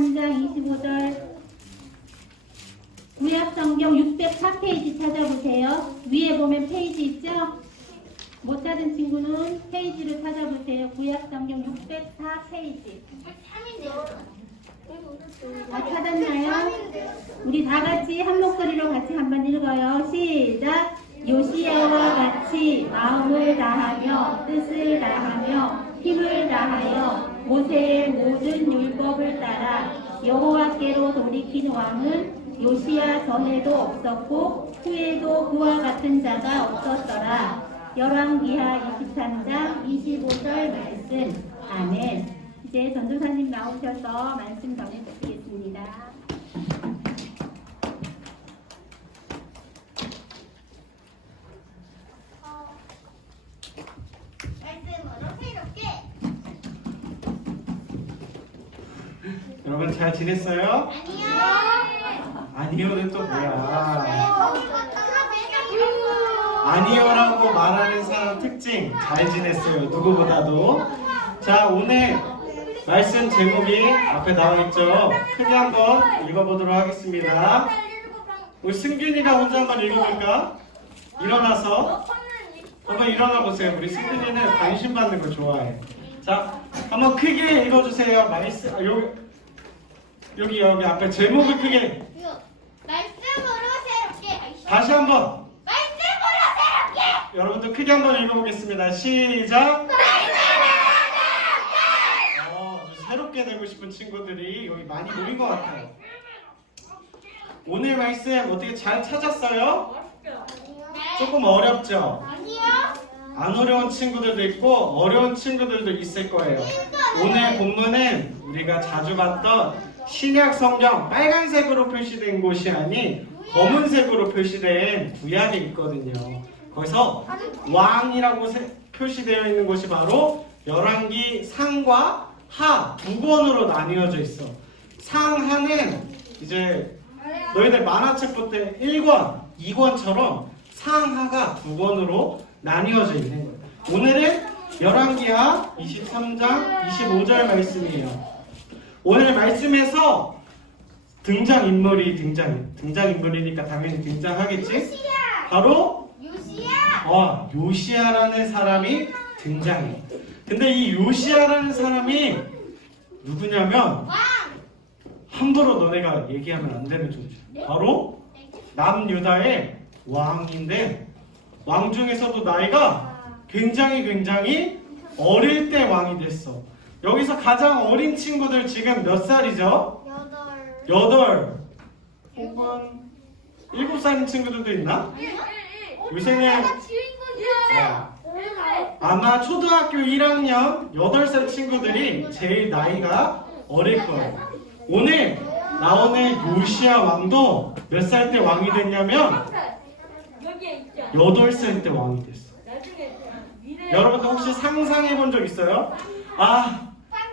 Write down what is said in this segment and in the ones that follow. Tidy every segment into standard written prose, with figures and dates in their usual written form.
23장 25절 구약성경 604페이지 찾아보세요. 위에 보면 페이지 있죠? 못 찾은 친구는 페이지를 찾아보세요. 구약성경 604페이지. 다 찾았나요? 우리 다 같이 한 목소리로 같이 한번 읽어요. 시작! 요시야와 같이 마음을 다하며 뜻을 다하며 힘을 다하여 모세의 모든 율법을 따라 여호와께로 돌이킨 왕은 요시야 전에도 없었고 후에도 그와 같은 자가 없었더라. 열왕기하 23장 25절 말씀. 아멘. 이제 전도사님 나오셔서 말씀 전해드리겠습니다. 말씀으로 새롭게. 여러분 잘 지냈어요? 아니요. 아니요는 또 뭐야? 아니요라고 말하는 사람 특징 잘 지냈어요. 누구보다도. 자, 오늘 말씀 제목이 앞에 나와 있죠. 크게 한번 읽어보도록 하겠습니다. 우리 승균이가 혼자 한번 읽어볼까? 일어나서 한번 일어나 보세요. 우리 승균이는 관심 받는 거 좋아해. 자, 한번 크게 읽어주세요. 말씀 여기 앞에 제목을 크게. 말씀으로 새롭게. 다시 한번. 말씀으로 새롭게. 여러분도 크게 한번 읽어보겠습니다. 시작. 새롭게 되고 싶은 친구들이 여기 많이 모인 것 같아요. 오늘 말씀 어떻게 잘 찾았어요? 조금 어렵죠? 아니요. 안 어려운 친구들도 있고 어려운 친구들도 있을 거예요. 오늘 본문은 우리가 자주 봤던 신약 성경 빨간색으로 표시된 곳이 아닌 검은색으로 표시된 구약이 있거든요. 거기서 왕이라고 표시되어 있는 곳이 바로 열왕기 상과 하 두 권으로 나뉘어져 있어. 상하는 이제 너희들 만화책 볼 때 1권, 2권처럼 상하가 두 권으로 나뉘어져 있는 거예요. 오늘은 열왕기하 23장 25절 말씀이에요. 오늘 말씀에서 등장인물이 등장인물이니까 당연히 등장하겠지? 바로 요시야라는 사람이 등장해. 근데 이 요시야라는 사람이 누구냐면 함부로 너네가 얘기하면 안 되는 존재. 바로 남유다의 왕인데 왕 중에서도 나이가 굉장히 어릴 때 왕이 됐어. 여기서 가장 어린 친구들 지금 몇 살이죠? 8 혹은 7살인 친구들도 있나? 요새는 아마 초등학교 1학년 8살 친구들이 제일 나이가 어릴 거예요. 오늘 나오는 요시야 왕도 몇 살 때 왕이 됐냐면 8살 때 왕이 됐어. 여러분들 혹시 상상해 본 적 있어요?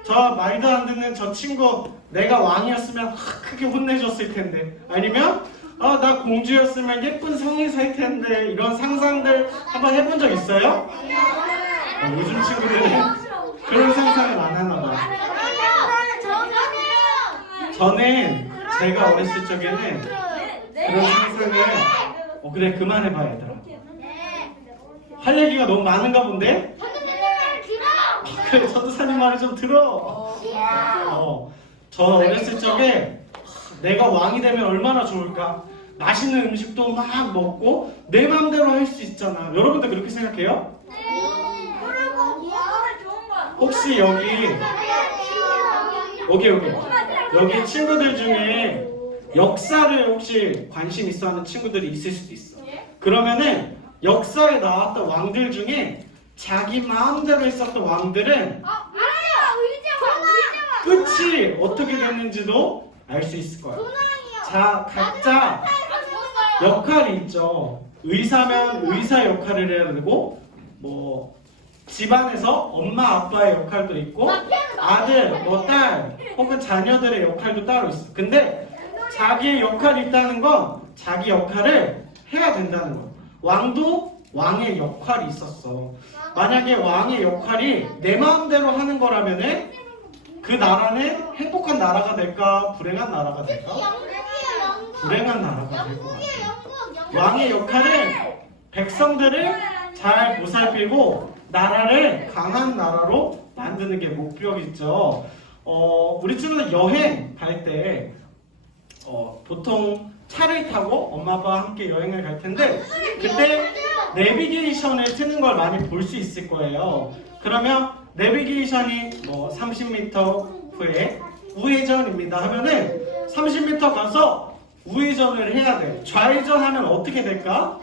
저 말도 안 듣는 저 친구 내가 왕이었으면 크게 혼내줬을 텐데, 아니면 나 공주였으면 예쁜 성이 살 텐데, 이런 상상들 한번 해본 적 있어요? 요즘 친구들은 그런 상상을 안 하나 봐요. 저는 제가 어렸을 적에는 그런 상상을 그래 그만해봐 얘들아. 할 얘기가 너무 많은가 본데? 그래 전도사님 말을 좀 들어. 저 어렸을 적에 내가 왕이 되면 얼마나 좋을까? 맛있는 음식도 막 먹고 내 맘대로 할 수 있잖아. 여러분도 그렇게 생각해요? 혹시 여기 친구들 중에 역사를 혹시 관심 있어 하는 친구들이 있을 수도 있어. 그러면은 역사에 나왔던 왕들 중에 자기 마음대로 했었던 왕들은 끝이 어떻게 됐는지도 알 수 있을 거예요. 자, 각자 역할이 있죠. 의사면 의사 역할을 해야 되고, 뭐 집안에서 엄마 아빠의 역할도 있고, 아들, 딸 혹은 자녀들의 역할도 따로 있어. 근데 자기의 역할이 있다는 건 자기 역할을 해야 된다는 거예요. 왕도 왕의 역할이 있었어. 만약에 왕의 역할이 내 마음대로 하는 거라면은 그 나라는 행복한 나라가 될까? 불행한 나라가 될까? 영국이에요, 영국. 불행한 나라가 될 것 같아요. 영국이에요, 영국. 왕의 역할은 백성들을 잘 보살피고 나라를 강한 나라로 만드는 게 목표겠죠. 우리 친구는 여행 갈 때 보통 차를 타고 엄마 아빠와 함께 여행을 갈 텐데 그때 내비게이션을 트는 걸 많이 볼 수 있을 거예요. 그러면 내비게이션이 뭐 30m 후에 우회전입니다 하면은 30m 가서 우회전을 해야 돼. 좌회전하면 어떻게 될까?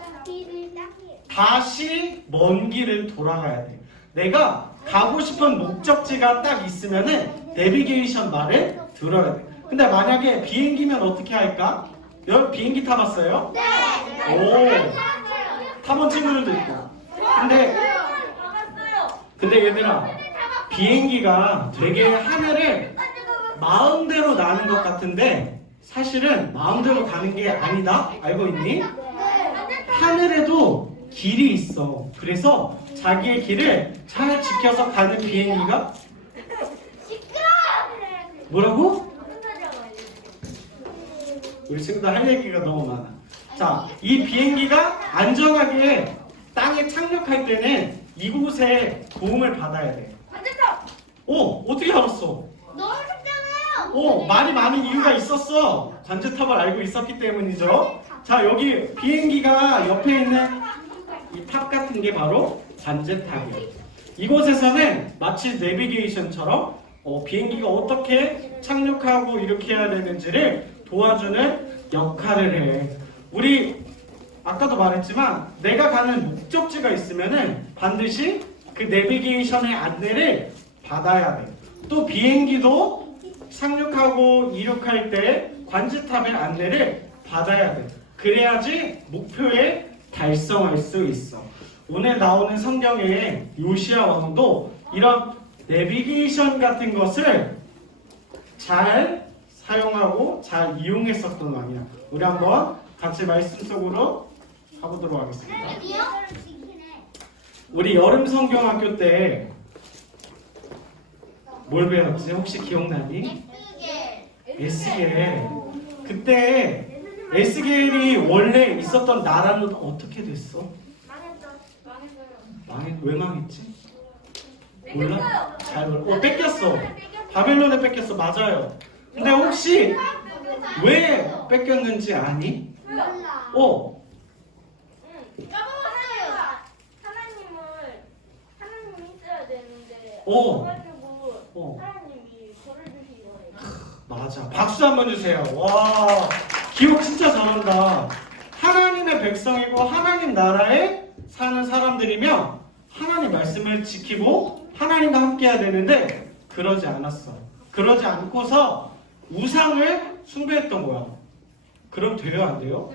다시 먼 길을 돌아가야 돼. 내가 가고 싶은 목적지가 딱 있으면은 내비게이션 말을 들어야 돼. 근데 만약에 비행기면 어떻게 할까? 여러분 비행기 타봤어요? 네. 오, 타본 친구들도 있고. 근데 얘들아, 비행기가 되게 하늘을 마음대로 나는 것 같은데 사실은 마음대로 가는 게 아니다. 알고 있니? 하늘에도 길이 있어. 그래서 자기의 길을 잘 지켜서 가는 비행기가 뭐라고? 우리 친구들 할 얘기가 너무 많아. 자, 이 비행기가 안전하게 땅에 착륙할 때는 이곳에 도움을 받아야 돼. 어떻게 알았어? 너무 쉽잖아요. 말이 많은 이유가 있었어. 관제탑을 알고 있었기 때문이죠. 자, 여기 비행기가 옆에 있는 이 탑 같은 게 바로 관제탑이에요. 이곳에서는 마치 내비게이션처럼 비행기가 어떻게 착륙하고 이렇게 해야 되는지를 도와주는 역할을 해. 우리 아까도 말했지만 내가 가는 목적지가 있으면은 반드시 그 내비게이션의 안내를 받아야 돼. 또 비행기도 착륙하고 이륙할 때 관제탑의 안내를 받아야 돼. 그래야지 목표에 달성할 수 있어. 오늘 나오는 성경에 요시야 왕도 이런 내비게이션 같은 것을 잘 사용하고 잘 이용했었던 왕이야. 우리 한번 같이 말씀 속으로 가보도록 하겠습니다. 우리 여름 성경학교 때 뭘 배웠지? 혹시 기억나니? 에스겔. 그때 에스겔이 원래 있었던 나라는 어떻게 됐어? 왜 망했지? 몰라? 잘 몰라. 뺏겼어. 바벨론에 뺏겼어. 맞아요. 근데 혹시 왜 뺏겼는지 아니? 하나님이 있어야 되는데 어. 하나님이 저를 주시기 원해요. 맞아. 박수 한번 주세요. 와, 기억 진짜 잘한다. 하나님의 백성이고 하나님 나라에 사는 사람들이면 하나님 말씀을 지키고 하나님과 함께 해야 되는데 그러지 않았어. 그러지 않고서 우상을 숭배했던 거야. 그럼 돼요, 안 돼요?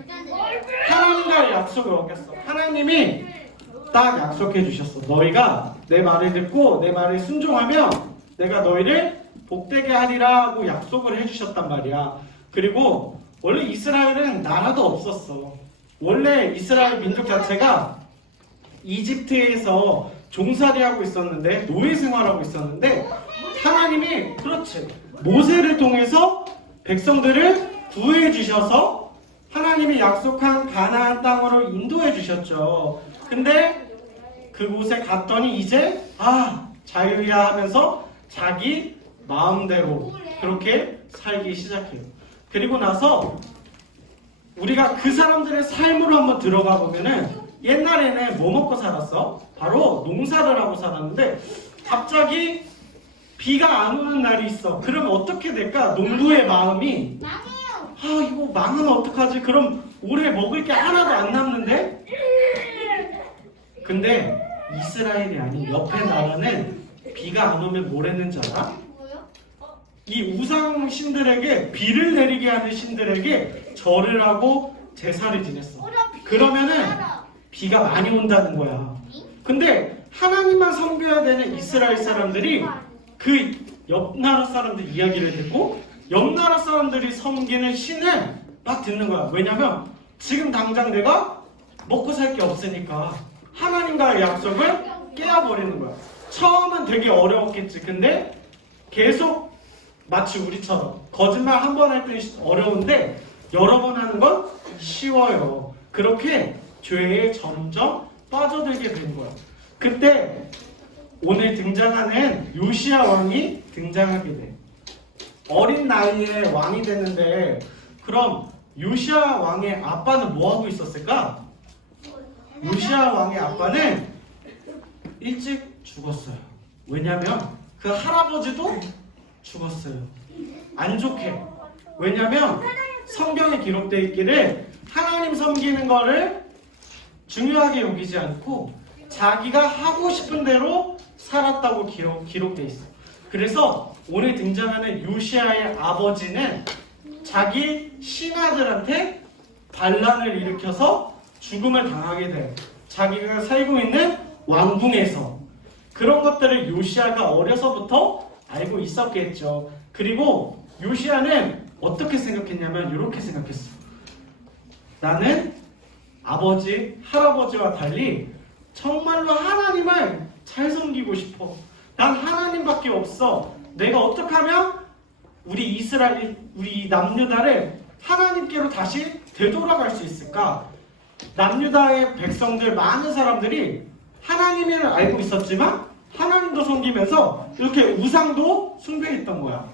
하나님과의 약속을 어겼어. 하나님이 딱 약속해 주셨어. 너희가 내 말을 듣고 내 말에 순종하면 내가 너희를 복되게 하리라 하고 약속을 해주셨단 말이야. 그리고 원래 이스라엘은 나라도 없었어. 원래 이스라엘 민족 자체가 이집트에서 종살이하고 있었는데 노예 생활하고 있었는데 하나님이 그렇지 모세를 통해서 백성들을 구해 주셔서 하나님이 약속한 가나안 땅으로 인도해 주셨죠. 근데 그곳에 갔더니 이제 자유야 하면서 자기 마음대로 그렇게 살기 시작해요. 그리고 나서 우리가 그 사람들의 삶으로 한번 들어가 보면은 옛날에는 뭐 먹고 살았어? 바로 농사를 하고 살았는데 갑자기 비가 안 오는 날이 있어. 그러면 어떻게 될까? 농부의 마음이 이거 망하면 어떡하지? 그럼 올해 먹을 게 하나도 안 남는데? 근데 이스라엘이 아닌 옆에 나라는 비가 안 오면 뭘 했는지 알아? 이 우상 신들에게 비를 내리게 하는 신들에게 절을 하고 제사를 지냈어. 그러면은 비가 많이 온다는 거야. 근데 하나님만 섬겨야 되는 이스라엘 사람들이 그 옆 나라 사람들 이야기를 듣고 옆 나라 사람들이 섬기는 신을 막 듣는 거야. 왜냐면 지금 당장 내가 먹고 살 게 없으니까 하나님과의 약속을 깨어버리는 거야. 처음은 되게 어려웠겠지. 근데 계속 마치 우리처럼 거짓말 한 번 할 때 어려운데 여러 번 하는 건 쉬워요. 그렇게 죄에 점점 빠져들게 된 거야. 그때 오늘 등장하는 요시야 왕이 등장하게 돼. 어린 나이에 왕이 됐는데 그럼 요시야 왕의 아빠는 뭐 하고 있었을까? 요시야 왕의 아빠는 일찍 죽었어요. 왜냐면 그 할아버지도 죽었어요. 안 좋게. 왜냐면 성경에 기록되어 있기를 하나님 섬기는 거를 중요하게 여기지 않고 자기가 하고 싶은 대로 살았다고 기록되어 있어. 그래서 오늘 등장하는 요시야의 아버지는 자기 신하들한테 반란을 일으켜서 죽음을 당하게 돼. 자기가 살고 있는 왕궁에서. 그런 것들을 요시야가 어려서부터 알고 있었겠죠. 그리고 요시야는 어떻게 생각했냐면 이렇게 생각했어. 나는 아버지, 할아버지와 달리 정말로 하나님을 잘 섬기고 싶어. 난 하나님밖에 없어. 내가 어떻게 하면 우리 이스라엘, 우리 남유다를 하나님께로 다시 되돌아갈 수 있을까? 남유다의 백성들 많은 사람들이 하나님을 알고 있었지만 하나님도 섬기면서 이렇게 우상도 숭배했던 거야.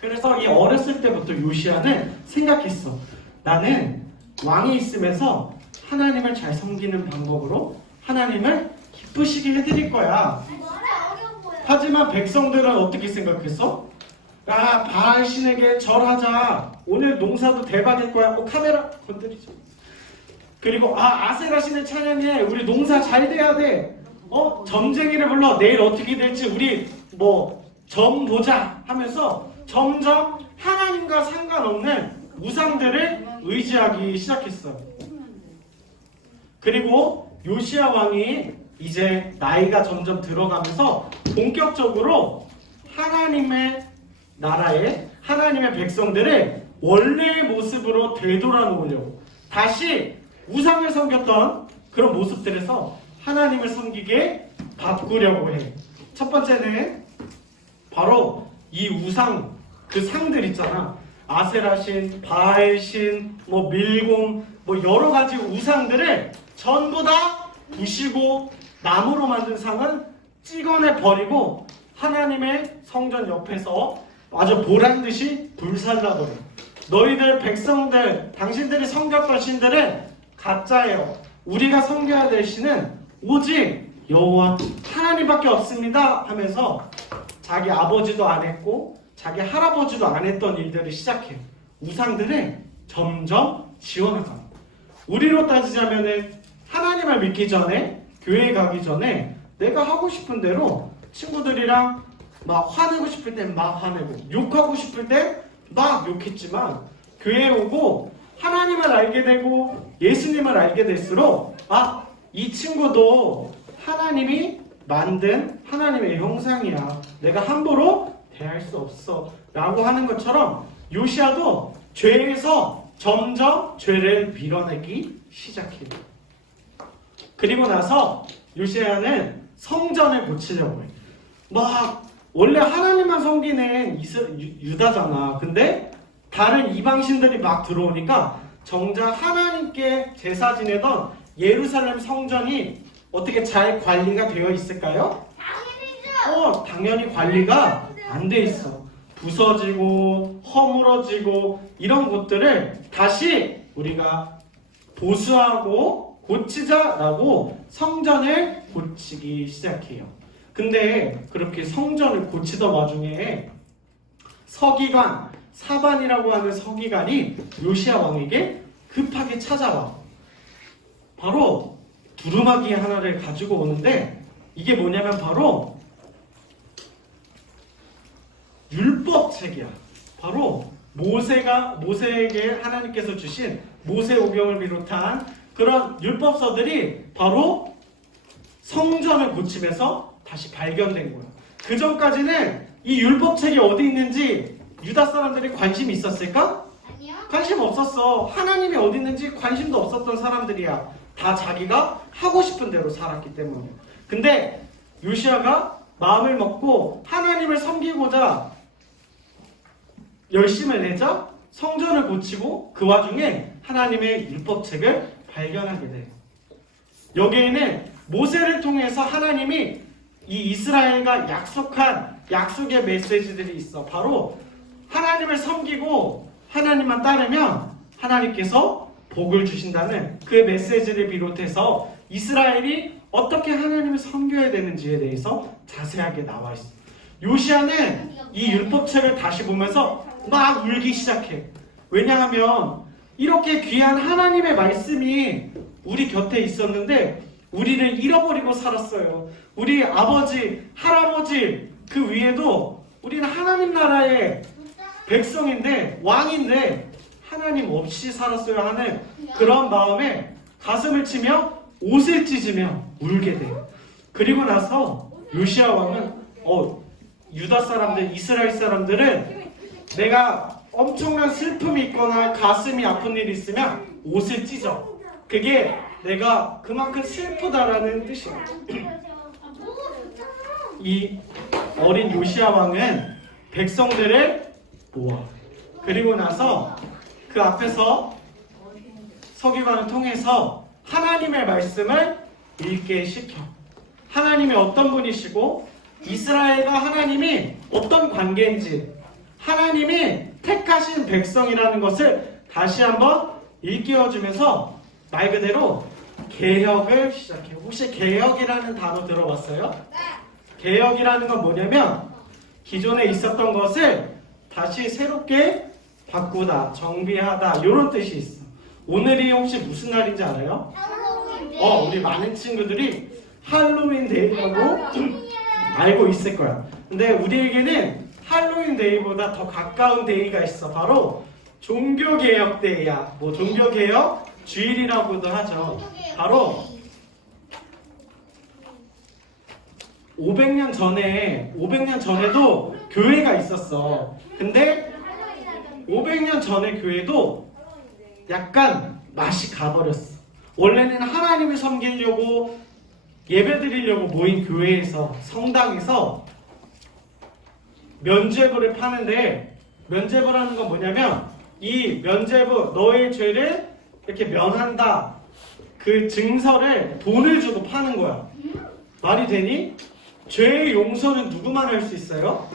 그래서 이 어렸을 때부터 요시야는 생각했어. 나는 왕이 있으면서 하나님을 잘 섬기는 방법으로 하나님을 기쁘시게 해드릴 거야. 하지만 백성들은 어떻게 생각했어? 아, 바알 신에게 절하자. 오늘 농사도 대박일 거야. 카메라 건드리지. 그리고 아세라 신을 찬양해. 우리 농사 잘 돼야 돼. 점쟁이를 불러. 내일 어떻게 될지 우리 점 보자 하면서 점점 하나님과 상관없는 우상들을 의지하기 시작했어요. 그리고 요시야 왕이 이제 나이가 점점 들어가면서 본격적으로 하나님의 나라에 하나님의 백성들을 원래의 모습으로 되돌아놓으려고 다시 우상을 섬겼던 그런 모습들에서 하나님을 섬기게 바꾸려고 해. 첫 번째는 바로 이 우상 그 상들 있잖아. 아세라신, 바알신, 밀곰, 여러 가지 우상들을 전부 다 부시고 나무로 만든 상은 찍어내 버리고 하나님의 성전 옆에서 아주 보란듯이 불살라버려. 너희들 백성들, 당신들이 섬겼던 신들은 가짜예요. 우리가 섬겨야 될 신은 오직 여호와 하나님밖에 없습니다 하면서 자기 아버지도 안 했고 자기 할아버지도 안 했던 일들을 시작해. 우상들을 점점 지워나가. 우리로 따지자면은 하나님을 믿기 전에 교회 가기 전에 내가 하고 싶은 대로 친구들이랑 막 화내고 싶을 땐 막 화내고 욕하고 싶을 때 막 욕했지만 교회에 오고 하나님을 알게 되고 예수님을 알게 될수록 이 친구도 하나님이 만든 하나님의 형상이야. 내가 함부로 대할 수 없어 라고 하는 것처럼 요시야도 죄에서 점점 죄를 밀어내기 시작해요. 그리고 나서 요시야는 성전을 고치려고 해. 원래 하나님만 섬기는 유다잖아. 근데 다른 이방신들이 막 들어오니까 정작 하나님께 제사 지내던 예루살렘 성전이 어떻게 잘 관리가 되어 있을까요? 당연히 관리가 안 돼 있어. 부서지고 허물어지고 이런 것들을 다시 우리가 보수하고 고치자라고 성전을 고치기 시작해요. 근데 그렇게 성전을 고치던 와중에 서기관 사반이라고 하는 서기관이 요시야 왕에게 급하게 찾아와. 바로 두루마기 하나를 가지고 오는데 이게 뭐냐면 바로 율법책이야. 바로 모세에게 하나님께서 주신 모세오경을 비롯한 그런 율법서들이 바로 성전을 고치면서 다시 발견된 거야. 그 전까지는 이 율법책이 어디 있는지 유다 사람들이 관심이 있었을까? 아니요. 관심 없었어. 하나님이 어디 있는지 관심도 없었던 사람들이야. 다 자기가 하고 싶은 대로 살았기 때문에. 근데 요시야가 마음을 먹고 하나님을 섬기고자 열심을 내자 성전을 고치고 그 와중에 하나님의 율법책을 발견하게 돼요. 여기에는 모세를 통해서 하나님이 이 이스라엘과 약속한 약속의 메시지들이 있어. 바로 하나님을 섬기고 하나님만 따르면 하나님께서 복을 주신다는 그 메시지를 비롯해서 이스라엘이 어떻게 하나님을 섬겨야 되는지에 대해서 자세하게 나와 있어. 요시아는 이 율법책을 다시 보면서 막 울기 시작해. 왜냐하면 이렇게 귀한 하나님의 말씀이 우리 곁에 있었는데 우리를 잃어버리고 살았어요. 우리 아버지, 할아버지 그 위에도 우리는 하나님 나라의 백성인데 왕인데 하나님 없이 살았어야 하는 그런 마음에 가슴을 치며 옷을 찢으며 울게 돼요. 그리고 나서 요시아 왕은 유다 사람들, 이스라엘 사람들은 내가 엄청난 슬픔이 있거나 가슴이 아픈 일이 있으면 옷을 찢어. 그게 내가 그만큼 슬프다라는 뜻이에요. 이 어린 요시아 왕은 백성들을 모아. 그리고 나서 그 앞에서 서기관을 통해서 하나님의 말씀을 읽게 시켜. 하나님이 어떤 분이시고 이스라엘과 하나님이 어떤 관계인지 하나님이 택하신 백성이라는 것을 다시 한번 일깨워주면서 말 그대로 개혁을 시작해요. 혹시 개혁이라는 단어 들어봤어요? 개혁이라는 건 뭐냐면 기존에 있었던 것을 다시 새롭게 바꾸다, 정비하다 이런 뜻이 있어. 오늘이 혹시 무슨 날인지 알아요? 우리 많은 친구들이 할로윈 데이라고 알고 있을 거야. 근데 우리에게는 할로윈 데이보다 더 가까운 데이가 있어. 바로 종교개혁 데이야. 뭐 종교개혁 주일이라고도 하죠. 바로 500년 전에도 교회가 있었어. 근데 500년 전의 교회도 약간 맛이 가버렸어. 원래는 하나님을 섬기려고 예배드리려고 모인 교회에서, 성당에서 면죄부를 파는데, 면죄부라는 건 뭐냐면 이 면죄부, 너의 죄를 이렇게 면한다, 그 증서를 돈을 주고 파는 거야. 말이 되니? 죄의 용서는 누구만 할 수 있어요?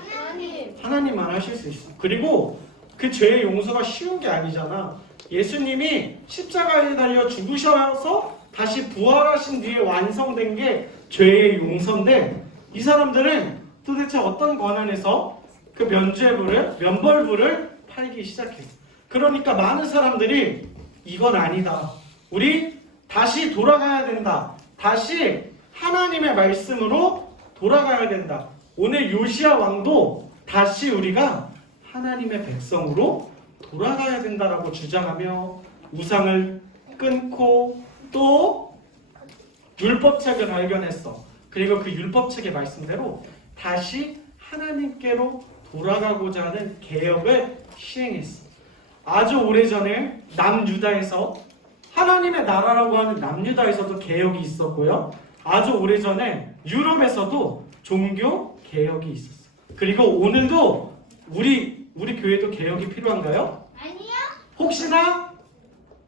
하나님만 하실 수 있어. 그리고 그 죄의 용서가 쉬운 게 아니잖아. 예수님이 십자가에 달려 죽으셔서 다시 부활하신 뒤에 완성된 게 죄의 용서인데, 이 사람들은 도대체 어떤 권한에서 그 면벌부를 팔기 시작했어. 그러니까 많은 사람들이 이건 아니다, 우리 다시 돌아가야 된다, 다시 하나님의 말씀으로 돌아가야 된다. 오늘 요시아 왕도 다시 우리가 하나님의 백성으로 돌아가야 된다라고 주장하며 우상을 끊고 또 율법책을 발견했어. 그리고 그 율법책의 말씀대로 다시 하나님께로 돌아가고자 하는 개혁을 시행했어. 아주 오래전에 남유다에서, 하나님의 나라라고 하는 남유다에서도 개혁이 있었고요. 아주 오래전에 유럽에서도 종교 개혁이 있었어. 그리고 오늘도 우리 교회도 개혁이 필요한가요? 아니요. 혹시나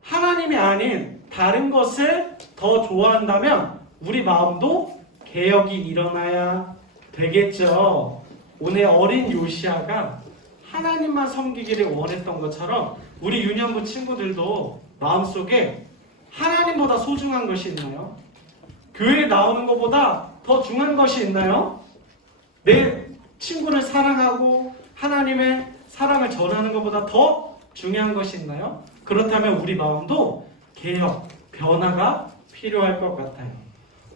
하나님이 아닌 다른 것을 더 좋아한다면 우리 마음도 개혁이 일어나야 되겠죠. 오늘 어린 요시아가 하나님만 섬기기를 원했던 것처럼 우리 유년부 친구들도 마음속에 하나님보다 소중한 것이 있나요? 교회에 나오는 것보다 더 중요한 것이 있나요? 내 친구를 사랑하고 하나님의 사랑을 전하는 것보다 더 중요한 것이 있나요? 그렇다면 우리 마음도 개혁, 변화가 필요할 것 같아요.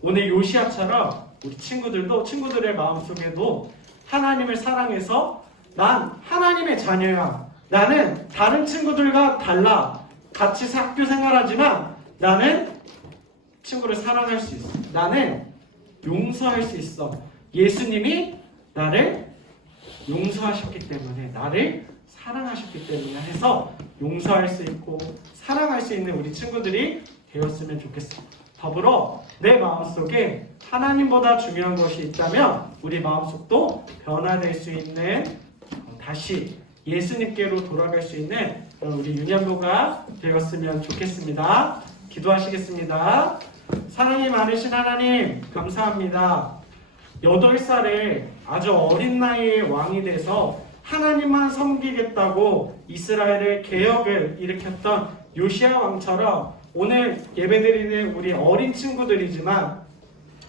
오늘 요시아처럼 우리 친구들의 마음속에도 하나님을 사랑해서 난 하나님의 자녀야, 나는 다른 친구들과 달라, 같이 학교 생활하지만 나는 친구를 사랑할 수 있어, 나는 용서할 수 있어, 예수님이 나를 용서하셨기 때문에, 나를 사랑하셨기 때문에 해서 용서할 수 있고 사랑할 수 있는 우리 친구들이 되었으면 좋겠어. 더불어 내 마음속에 하나님보다 중요한 것이 있다면 우리 마음속도 변화될 수 있는, 다시 예수님께로 돌아갈 수 있는 우리 유년부가 되었으면 좋겠습니다. 기도하시겠습니다. 사랑이 많으신 하나님 감사합니다. 8살에 아주 어린 나이에 왕이 돼서 하나님만 섬기겠다고 이스라엘의 개혁을 일으켰던 요시야 왕처럼 오늘 예배드리는 우리 어린 친구들이지만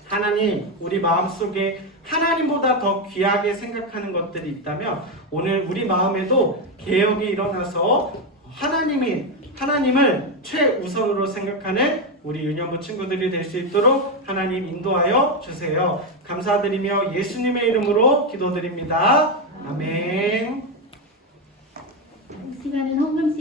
하나님 우리 마음속에 하나님보다 더 귀하게 생각하는 것들이 있다면 오늘 우리 마음에도 개혁이 일어나서 하나님을 최우선으로 생각하는 우리 유년부 친구들이 될 수 있도록 하나님 인도하여 주세요. 감사드리며 예수님의 이름으로 기도드립니다. 아멘. 이 시간은 헌금